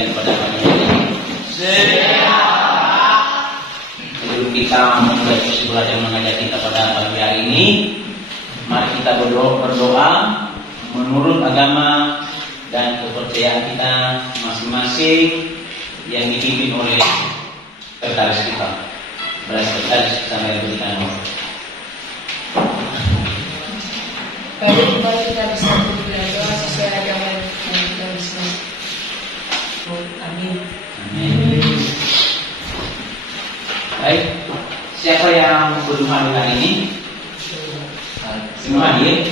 pengajian pada pagi hari ini? Sehat. Sebelum kita memulai sesi belajar mengajar kita pada pagi hari ini, mari kita berdoa menurut agama dan kepercayaan kita masing-masing yang dipimpin oleh sekretaris kita. Sekretaris kita berikan. Baik, mari kita bisa berdoa sesuai agama yang kita bisa. Amin. Baik, siapa yang belum hadir hari ini? Semua hadir?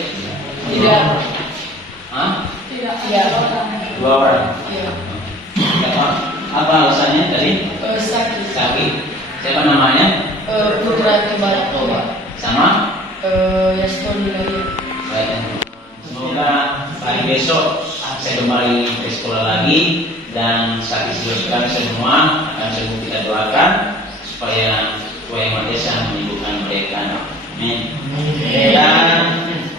Tidak. Hah? Tidak. Ya. 2 orang. Ya. Apa alasannya tadi? Sakit. Sakit. Siapa namanya? Putra Kembali Toba. Sama? Yastoni lagi. Baik. Semoga hari besok saya kembali ke sekolah lagi dan saat diselesaikan semua akan semua kita doakan supaya Tuhan Yang Maha Esa menyembuhkan mereka. Amin. Dan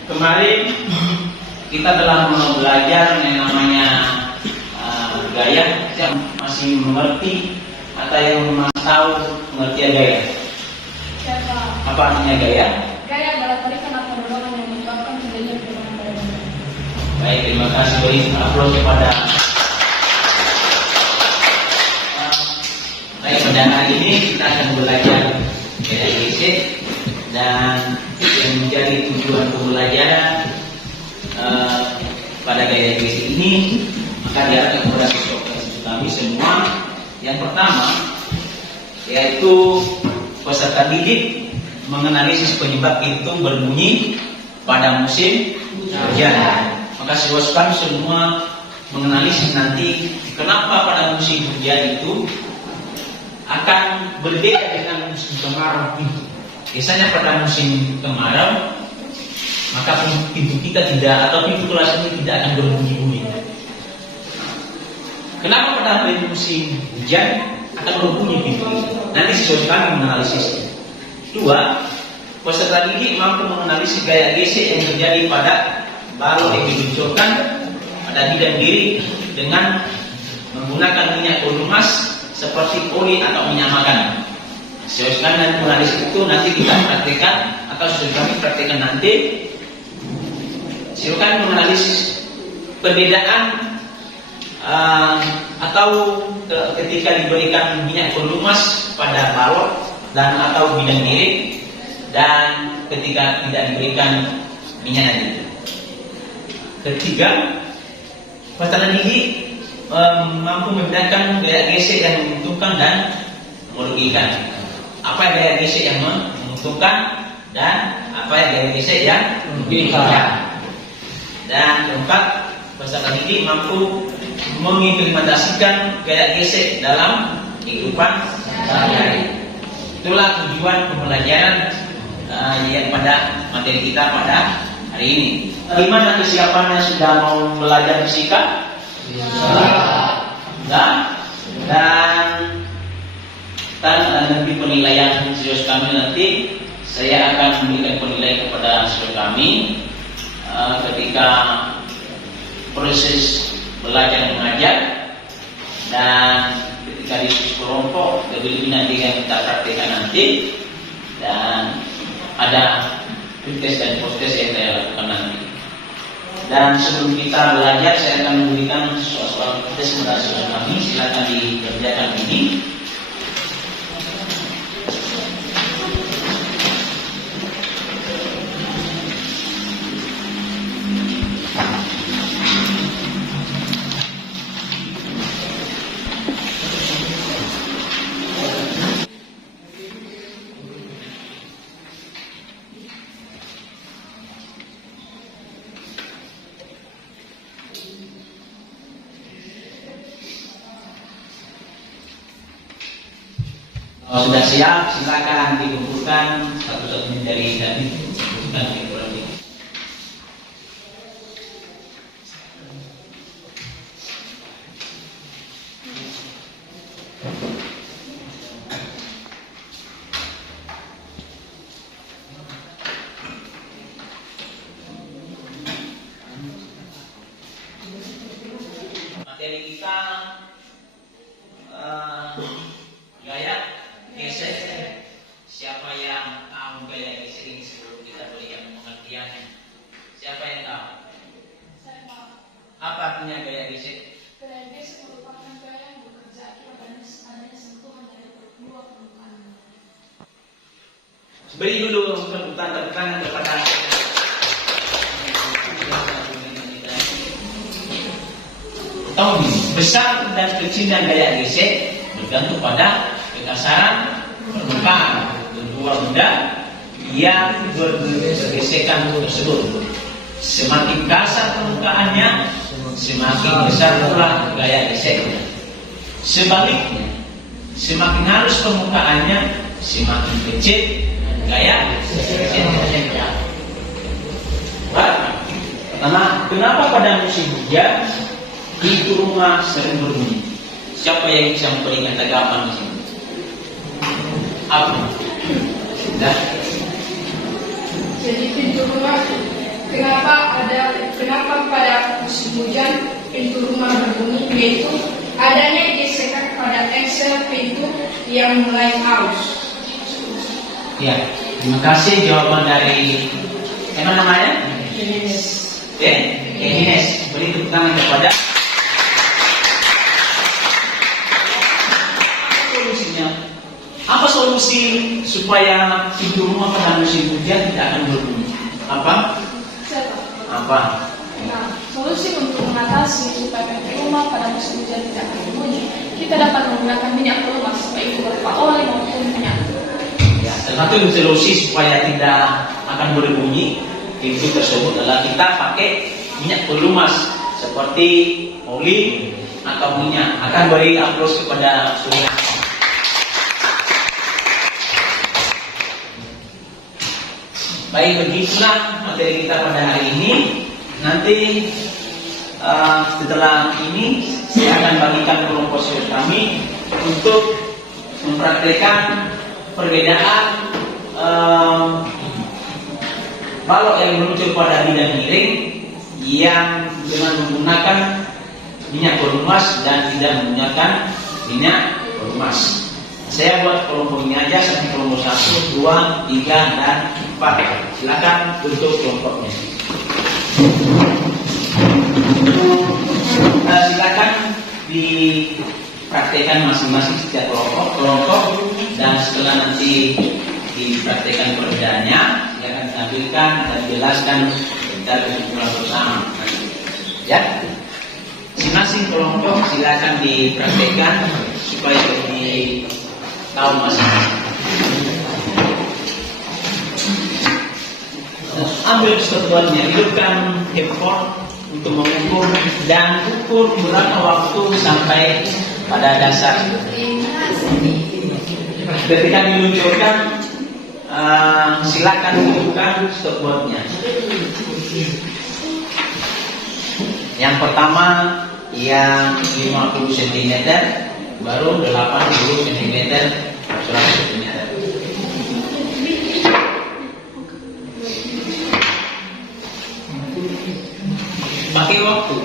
kemarin kita telah belajar yang namanya gaya. Yang masih mengerti atau yang masih tahu pengertian gaya? Apa artinya gaya? Gaya adalah tarikan atau dorongan yang menyebabkan terjadinya perubahan pada benda. Baik, terima kasih. Beri aplaus kepada. Baik, pada hari ini kita akan belajar gaya gesek dan yang menjadi tujuan pembelajaran pada gaya gesek ini akan diarahkan kepada siswa kami semua. Yang pertama yaitu peserta didik menganalisis penyebab itu berbunyi pada musim hujan. Maka siswa kami semua menganalisis nanti kenapa pada musim hujan itu akan berbeda dengan musim kemarau itu. Biasanya pada musim kemarau maka pintu kita tidak atau pintu kelas ini tidak akan berbunyi-bunyi. Kenapa pada musim hujan akan berbunyi pintu ini? Nanti siswa kami menganalisisnya. 2. Peserta didik mampu menganalisis gaya gesek yang terjadi pada balok yang diluncurkan pada bidang diri dengan menggunakan minyak emas seperti oli atau minyak makan. Siswa kami nanti menganalisis itu nanti kita praktekkan atau siswa kami praktekkan nanti. Siswa kami menganalisis perbedaan atau ketika diberikan minyak emas pada balok dan atau bidang diri dan ketika tidak diberikan minyak itu. 3. Peserta didik mampu membedakan gaya gesek yang menguntungkan dan merugikan. Apa gaya gesek yang menguntungkan dan apa gaya gesek yang merugikan. Dan 4. Peserta didik mampu mengimplementasikan gaya gesek dalam kehidupan sehari-hari. Itulah tujuan pembelajaran yang pada materi kita pada hari ini. Gimana kesiapannya sudah mau belajar fisika? Dan nanti penilaian siswa kami nanti saya akan memberikan penilaian kepada siswa kami ketika proses belajar mengajar dan ketika di kelompok lebih nanti yang kita praktekkan nanti dan ada tes dan post-tes yang saya lakukan nanti. Dan sebelum kita belajar saya akan memberikan soal tes kepada siswa kami. Silakan dikerjakan ini. Kalau sudah siap, silakan dikumpulkan satu-satunya dari kami. Materi kita asalnya gaya gesek? Gaya gesek merupakan gaya yang bekerja akibat adanya sentuhan dari kedua permukaan. Beri dulu tepuk tangan kepada tahu besar dan kecilnya gaya gesek bergantung pada kekasaran permukaan kedua benda yang bergesekan tersebut. Semakin kasar permukaannya, semakin besar pula gaya geseknya. Sebaliknya, semakin halus permukaannya, semakin kecil gaya geseknya. Pertama, kenapa pada musim hujan pintu rumah sering berbunyi? Siapa yang bisa memberikan tanggapan di sini? Apa? Nah. Jadi pintu rumah, kenapa pada musim hujan pintu rumah berbunyi? Yaitu adanya gesekan pada engsel pintu yang mulai halus. Ya, terima kasih jawaban dari apa namanya? Ines. Beri tepuk tangan kepada. Solusinya, apa solusi supaya pintu rumah pada musim hujan tidak akan berbunyi? Apa? Apa? Nah, solusi untuk mengatasi supaya pintu rumah pada musim hujan tidak akan berbunyi, kita dapat menggunakan minyak pelumas, baik itu berupa oli maupun minyak. Ya, salah satu solusi supaya tidak akan berbunyi pintu tersebut adalah kita pakai minyak pelumas seperti oli atau minyak. Akan beri aplaus kepada semua. Baik, begitulah materi kita pada hari ini. Nanti setelah ini saya akan bagikan kelompok kami untuk mempraktikkan perbedaan balok yang meluncur pada bidang miring yang dengan menggunakan minyak pelumas dan tidak menggunakan minyak pelumas. Saya buat kelompok ini aja sampai kelompok 1, 2, 3, dan 4. Silakan untuk kelompoknya. Silakan dipraktekkan masing-masing setiap kelompok dan setelah nanti dipraktekkan perbedaannya, silakan tampilkan dan jelaskan kita kesimpulan bersama. Ya, masing-masing kelompok silakan dipraktekkan supaya lebih tahu masing-masing. Ambil satuannya, hidupkan handphone untuk mengukur dan ukur berapa waktu sampai pada dasar. Ketika diluncurkan, silakan hidupkan stopwatchnya. Yang pertama yang 50 cm, baru 80 cm, 100 cm. Pakai waktu.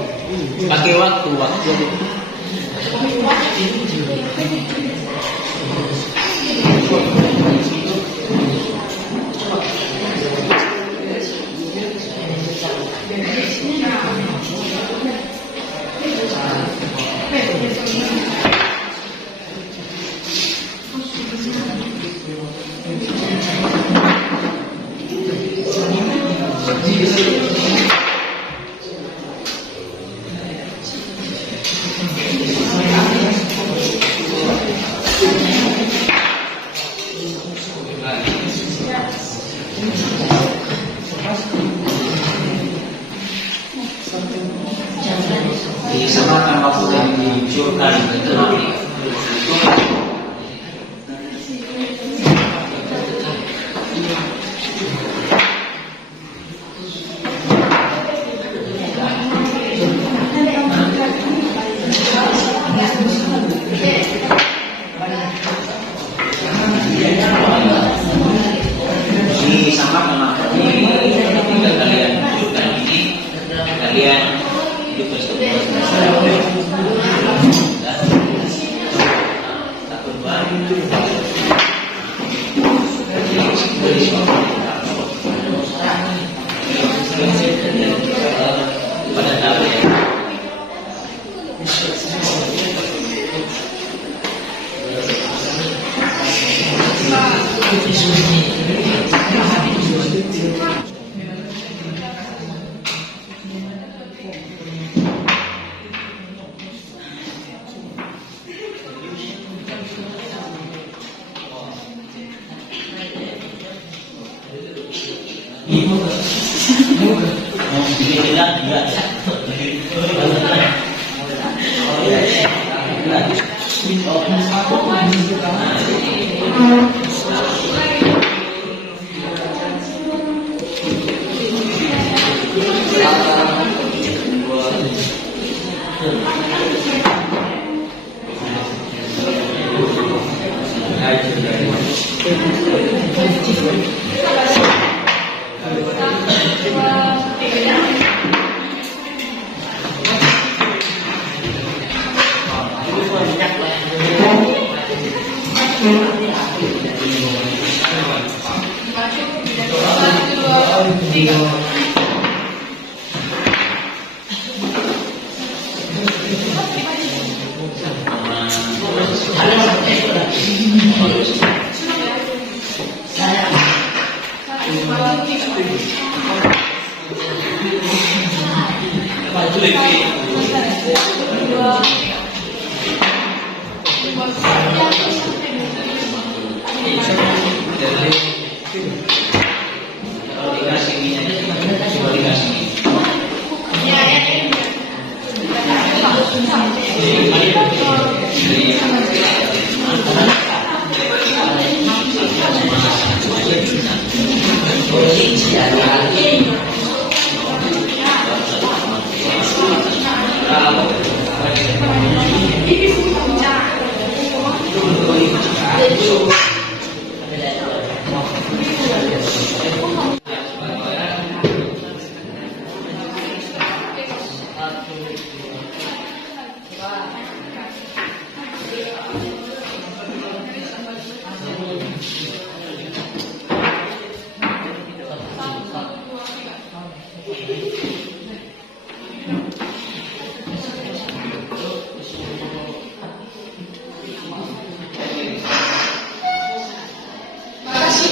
Disamakan waktu yang diluncurkan itu nanti. Disamakan waktu ini ketika kalian luncurkan ini, kalian itu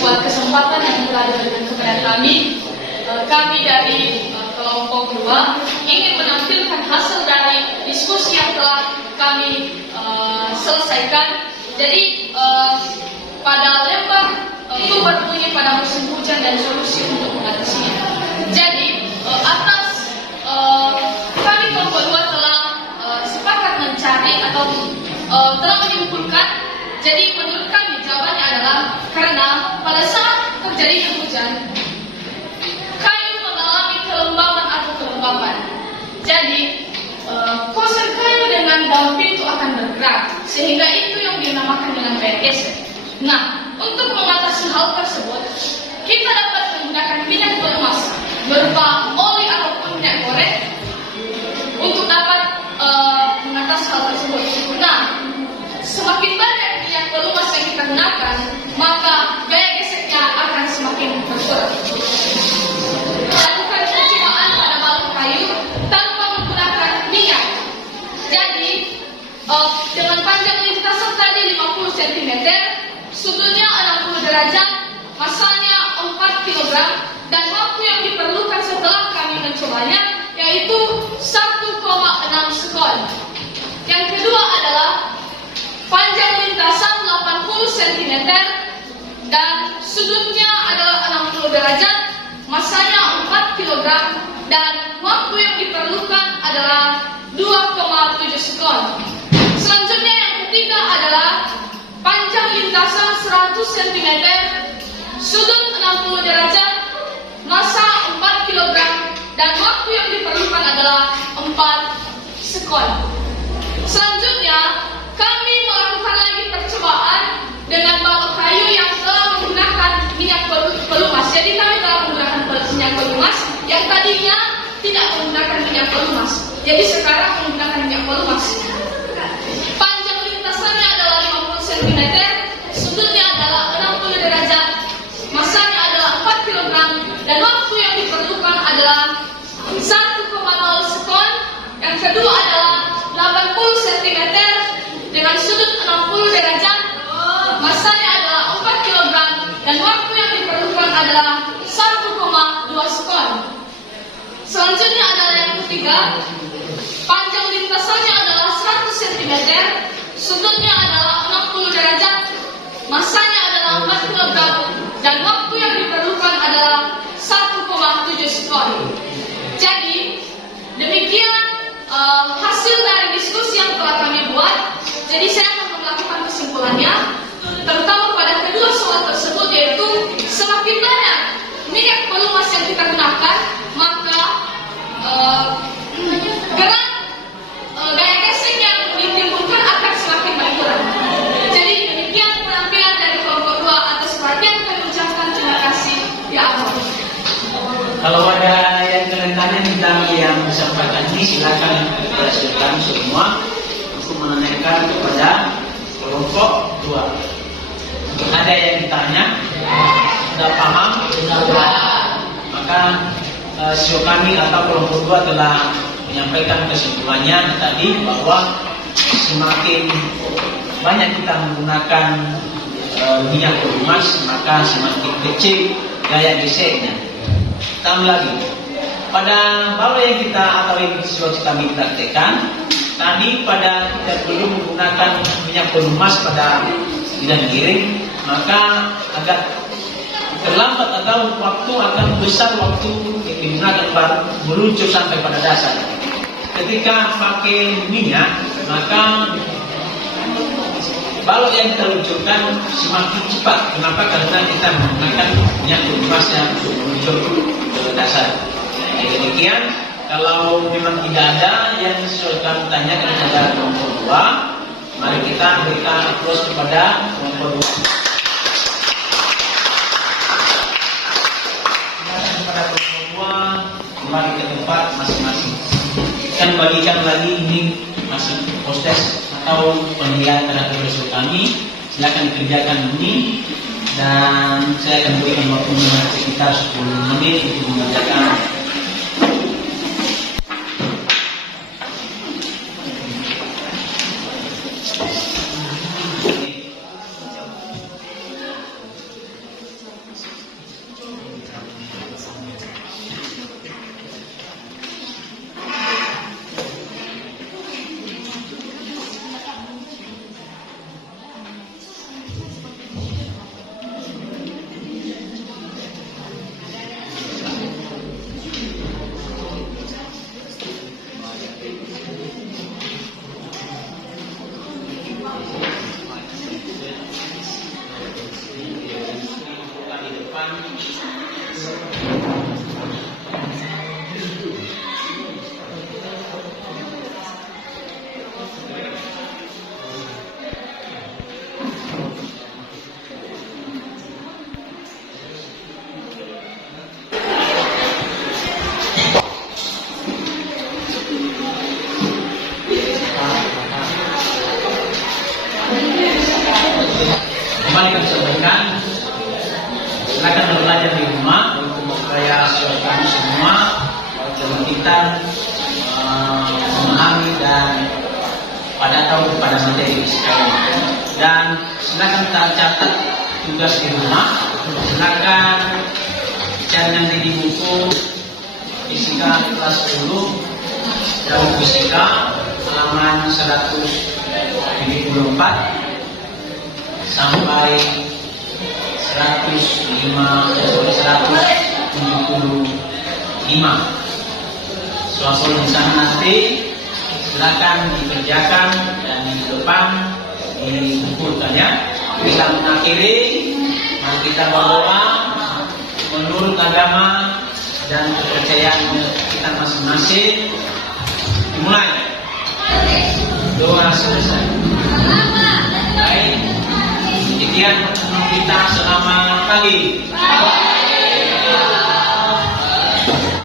Buat kesempatan yang telah diberikan kepada kami, kami dari kelompok 2 ingin menampilkan hasil dari diskusi yang telah kami selesaikan. Jadi pada lembar itu berbunyi pada musim hujan dan solusi untuk mengatasinya. Jadi atas kami kelompok 2 telah sepakat mencari atau telah menyimpulkan. Jadi menurut kami jawabannya adalah karena pada saat terjadinya hujan, kayu mengalami kelembaban atau kelembapan. Jadi koser kayu dengan daun pintu akan bergerak, sehingga itu yang dinamakan dengan gaya geser. Nah, untuk mengatasi hal tersebut, kita dapat menggunakan minyak bermasak berupa oli ataupun minyak goreng untuk dapat mengatasi hal tersebut. Nah, semakin banyak minyak pelumas yang kita gunakan, maka gaya geseknya akan semakin berkurang. Lakukan penciuman pada balok kayu tanpa menggunakan minyak. Jadi, dengan panjang lintasan tadi 50 cm, sudutnya 60 derajat, masanya 4 kg, dan waktu yang diperlukan setelah kami mencobanya yaitu 1,6 sekon. Yang kedua adalah panjang lintasan 80 cm dan sudutnya adalah 60 derajat, masanya 4 kg, dan waktu yang diperlukan adalah 2,7 sekon. Selanjutnya yang ketiga adalah panjang lintasan 100 cm, sudut 60 derajat, masa 4 kg, dan waktu yang diperlukan adalah 4 sekon. Selanjutnya, kami melakukan lagi percobaan dengan balok kayu yang telah menggunakan minyak pelumas. Jadi kami telah menggunakan minyak pelumas yang tadinya tidak menggunakan minyak pelumas. Jadi sekarang menggunakan minyak pelumas. Panjang lintasannya adalah 50 cm, sudutnya adalah 60 derajat, masanya adalah 4 kg, dan waktu yang diperlukan adalah 1,0 sekon. Yang kedua adalah 80 cm dengan sudut 60 derajat, masanya adalah 4 kg, dan waktu yang diperlukan adalah 1,2 sekon. Selanjutnya adalah yang ketiga, panjang lintasannya adalah 100 cm, sudutnya adalah 60 derajat, masanya adalah 4 kg, dan waktu yang diperlukan adalah 1,7 sekon. Jadi demikian Jadi saya akan melakukan kesimpulannya, terutama pada kedua soal tersebut, yaitu semakin banyak minyak pelumas yang kita gunakan, maka gerak gaya gesek yang ditimbulkan akan semakin berkurang. Jadi demikian penampilan dari kelompok 2. Atas perhatian kami ucapkan terima kasih. Ya Allah. Kalau ada yang tanya tentang yang disampaikan ini, silakan kami semua untuk menanyakan kepada kelompok 2. Ada yang ditanya, sudah paham? Maka sio kami atau kelompok 2 telah menyampaikan kesimpulannya tadi bahwa semakin banyak kita menggunakan minyak pelumas, maka semakin kecil gaya geseknya. Tambah lagi, pada balo yang kita atau yang kami praktekkan tadi, pada kita belum menggunakan minyak pelumas pada bidang giring, maka agak terlambat atau waktu akan besar waktu yang digunakan baru meluncur sampai pada dasar. Ketika pakai minyak, maka balok yang kita luncurkan semakin cepat. Kenapa? Karena kita menggunakan minyak pelumas yang meluncur ke dasar. Jadi demikian, kalau memang tidak ada yang kami tanyakan kepada kelompok 2, mari kita berikan aplaus kepada kelompok 2. Kepada kelompok 2 kembali ke tempat masing-masing. Kan bagikan lagi ini masih proses atau penilaian terhadap result kami. Silakan kerjakan ini dan saya akan berikan waktu sekitar 10 menit untuk mengerjakan. Kembali kami sampaikan, silakan belajar di rumah untuk supaya kami semua dalam kita memahami dan pada tahu kepada materi sekarang. Dan silakan kita catat tugas di rumah. Silakan cari nanti di buku fisika kelas 10 jauh fisika halaman 174 sampai 175. Soal di sana nanti silakan dikerjakan dan di depan dikumpulkan ya. Kita mengakhiri, mari kita berdoa menurut agama dan kepercayaan kita masing-masing. Dimulai. Doa selesai. Baik. Demikian pertemuan kita, selamat pagi.